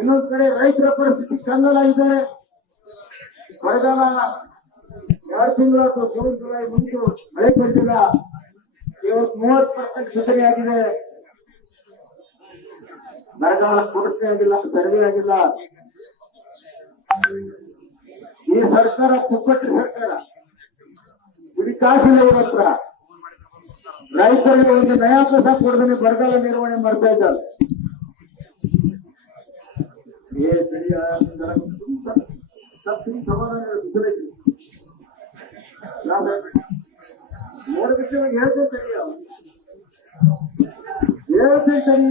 ಇನ್ನೊಂದ್ ಕಡೆ ರೈತರ ಪರಿಸ್ಥಿತಿ ಕಂಗಾಲಾಗಿದೆ. ಬರಗಾಲ 2 ತಿಂಗಳು ಜೂನ್ ಜುಲೈ ಮುಂಚೆ ಮಳೆ ಕೊಟ್ಟಿಲ್ಲ. ಇವತ್ತು 30% ಜೊತೆಗೆ ಆಗಿದೆ. ಬರಗಾಲ ಪೂರ್ತಿ ಆಗಿಲ್ಲ, ಸರ್ವೆ ಆಗಿಲ್ಲ. ಈ ಸರ್ಕಾರ ಪುಕ್ಕಟ್ಟಿ ಸರ್ಕಾರ, ಕಾಸಿಲ್ಲ. ಇವ್ರ ಹತ್ರ ರೈತರಿಗೆ ಒಂದು ನಯಾ ಪೈಸಾ ಕೊಡದೇ ಬರಗಾಲ ನಿರ್ವಹಣೆ ಮಾಡ್ತಾ ಇದ್ದಾರೆ. ಹೇಳ್ತೀನಿ ಸರಿ,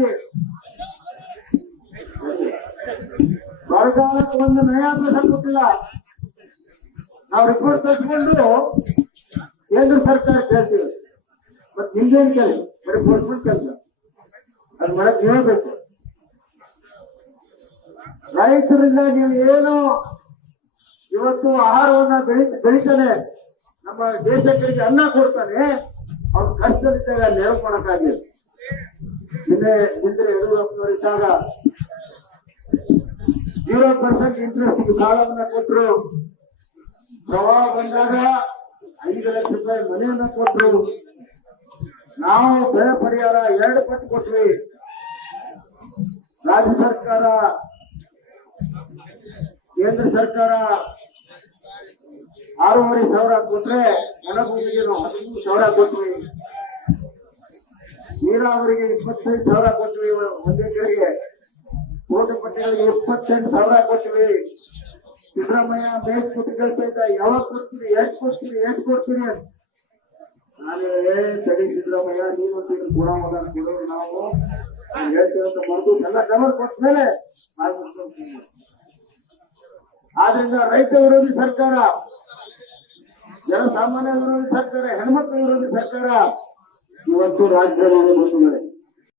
ಬರಗಾಲಕ್ಕೆ ಒಂದು ನಯಾ ಪೈಸಾ ಕೊಟ್ಟಿಲ್ಲ. ನಾವು ರಿಪೋರ್ಟ್ ತಗೊಂಡು ಕೇಂದ್ರ ಸರ್ಕಾರ ಕೇಳ್ತೀವಿ, ಮತ್ತೆ ನಿಮ್ದೇನು ಕೆಲಸ? ಬರೀ ಬೋರ್ಸ್ಮೆಂಟ್ ಕೆಲಸ. ಅದು ಮಾಡಕ್ ಹೇಳ್ಬೇಕು. ರೈತರಿಂದ ನೀವು ಏನು ಇವತ್ತು ಆಹಾರವನ್ನ ಬೆಳಿತಾನೆ, ನಮ್ಮ ದೇಶಕ್ಕೆ ಅನ್ನ ಕೊಡ್ತಾನೆ, ಅವ್ರ ಕಷ್ಟದಲ್ಲಿದ್ದಾಗ ನೆರವು ಮಾಡಕ್ಕಾಗಿಲ್ಲ. ಹಿಂದೆ ಯಡಿಯೂರಪ್ಪನವರು ಇದ್ದಾಗ 0% ಇಂಟ್ರೆಸ್ಟ್ ಸಾಲವನ್ನ ಕೊಟ್ಟರು. ಪ್ರವಾಹ ಬಂದಾಗ 5 ಲಕ್ಷ ರೂಪಾಯಿ ಮನೆಯನ್ನ ಕೊಟ್ಟರು. ನಾವು ಬೆಳೆ ಪರಿಹಾರ 2 ಪಟ್ಟು ಕೊಟ್ವಿ. ರಾಜ್ಯ ಸರ್ಕಾರ, ಕೇಂದ್ರ ಸರ್ಕಾರ 6,500 ಕೊಟ್ರೆ ಒಣಭೂಮಿಗೆ ನಾವು 13,000 ಕೊಟ್ವಿ. ನೀರಾವರಿಗೆ 25,000 ಕೊಟ್ವಿ. ಒಂದೇ ಕಡೆಗೆ ತೋಟಪಟ್ಟಿಗಳಿಗೆ 28,000 ಕೊಟ್ವಿ. ಸಿದ್ದರಾಮಯ್ಯ ಬೇಸ್ ಕೊಟ್ಟು ಕೇಳ್ತಾ ಇದ್ದ, ಯಾವಾಗ ಕೊಡ್ತೀರಿ, ಎಷ್ಟು ಕೊಡ್ತೀರಿ ಅಂತ. ನಾನು ಸರಿ ಸಿದ್ದರಾಮಯ್ಯ, ನೀನು ಗುಣ ಮಗ ಕೊಡೋರು ನಾವು ಹೇಳ್ತೀವಂತ ಮರೆದು ಎಲ್ಲ ಕವರ್ ಕೊಟ್ಮೇಲೆ ಆದ್ರಿಂದ ರೈತ ವಿರೋಧಿ ಸರ್ಕಾರ, ಜನಸಾಮಾನ್ಯ ವಿರೋಧಿ ಸರ್ಕಾರ, ಹೆಣ್ಮಕ್ಳ ವಿರೋಧಿ ಸರ್ಕಾರ ಇವತ್ತು ರಾಜ್ಯದಲ್ಲಿ ಬಂದಿದ್ದಾರೆ.